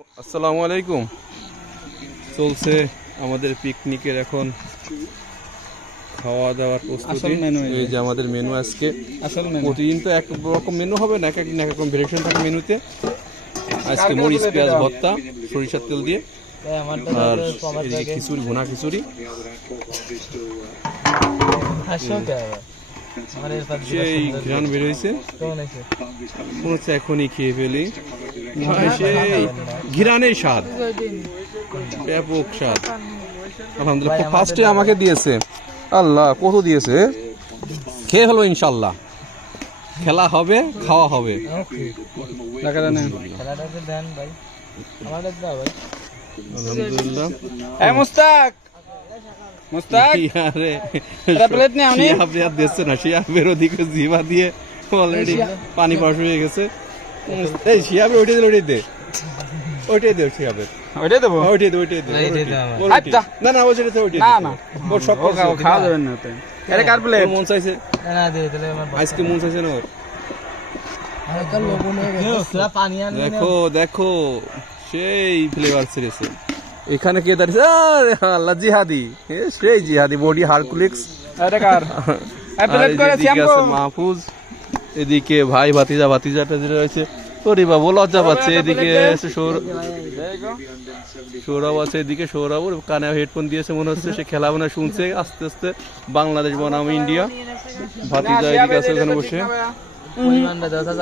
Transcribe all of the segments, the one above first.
আসসালামু আলাইকুম। চলছে আমাদের পিকনিকের এখন খাওয়া দাওয়ার প্রস্তুতি এই যে। আমাদের মেনু আজকে। আসল মেনু প্রতিদিন তো এক রকম মেনু হবে না এক একদিন এক রকম ভেরিয়েশন থাকে মেনুতে আজকে মরিচ পেঁয়াজ? ভর্তা সরিষার তেল দিয়ে। আর এদিকে খিচুড়ি ভুনা খিচুড়ি। সেই ঘ্রাণ বের মনে হচ্ছে এখনই খেয়ে ফেলি। সেই ঘিরানের স্বাদ। ব্যাপক স্বাদ। আলহামদুলিল্লাহ ফার্স্টে আমাকে দিয়েছে। আল্লাহ কত দিয়েছে? খেয়ে ফেলব ইনশাল্লাহ খেলা হবে খাওয়া হবে। আলহামদুলিল্লাহ। এই মুস্তাক মুস্তাক আরে প্লেট নিয়ে আনি? শিয়া পেঁয়াজ দিচ্ছে না শিয়া ওদিকে জিভা দিয়ে অলরেডি পানি পাশ হয়ে গেছে। এই শিয়াবের ওইটাই দে ওইটাই দে। ওইটাই দে শিয়াবের ওইটাই দেবো? ওইটাই দে ওইটাই দে ওর ওইটাই। ওর ওইটাই। আচ্ছা। না না ওই সেটাতে ওইটাই না না। ওর সব ও খাওয়া খাওয়া যাবেন না ওতে। এটা কার প্লেট? মন চাইছে। আইসক্রিম মন চাইছে না ওর। দেখো দেখো সেই ফ্লেভার ছেড়েছে এখানে কে দাঁড়িয়েছে আরে আল্লাহ জিহাদি। সেই জিহাদি বডি হারকুলিক্স। যে মাহফুজ এদিকে ভাই ভাতিজা ভাতিজাটা যেটা রয়েছে। ওরে বাবু লজ্জা পাচ্ছে এদিকে সৌর সৌরভ আছে এদিকে সৌরভ কানে হেডফোন দিয়েছে মনে হচ্ছে সে খেলা মনে শুনছে আস্তে আস্তে। বাংলাদেশ বনাম ইন্ডিয়া। ভাতিজা এদিকে আছে ওখানে বসে।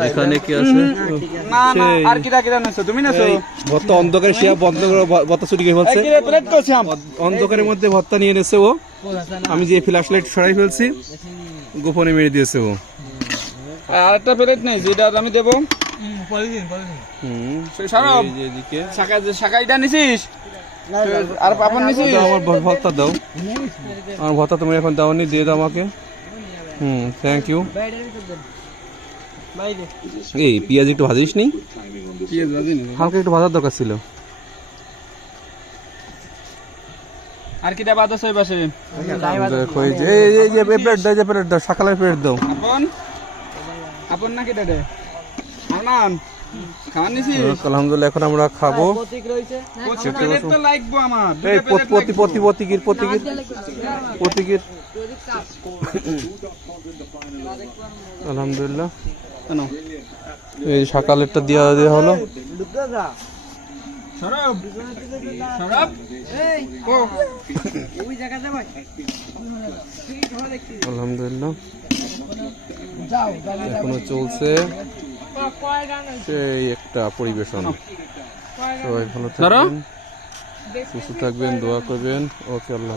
এখানে কি আছে? না না সেই- আর কিটা কিটা নেছো? তুমি নেছো? ভত্তা অন্ধকারে শিয়া বন্ধ করে ভত্তা চুরি ফেলছে। অন্ধকারের মধ্যে ভত্তা নিয়ে নেছে ও। আমি যে ফ্ল্যাশ লাইট সরাই ফেলছি গোপনে মেরে দিয়েছে ও। আর একটা প্লেট নেই যেটা আমি দেবো। শাকাইটা নিছিস? আর পাপন নিছিস? দাও আমার ভত্তা দাও। আমার ভত্তা তুমি এখন দাওনি দিয়ে দাও আমাকে। হুম থ্যাংক ইউ এই পেঁয়াজ একটু ভাজিস নি? হালকা একটু ভাজার দরকার ছিল। আর কিটা বাদ আছে ওই পাশে? দেখো এই যে এই- এই যে প্লেট দাও যে প্লেট দাও সকালের প্লেট দাও। আপন? আপন আলহামদুলিল্লাহ এখন আমরা খাব। প্রতিকির আলহামদুলিল্লাহ। কেন? এই সকালেরটা দেওয়া দেওয়া হলো। আলহামদুলিল্লাহ। এখনও চলছে সেই একটা পরিবেশন। সবাই ভালো থাকবেন সুস্থ থাকবেন দোয়া করবেন। ওকে আল্লাহ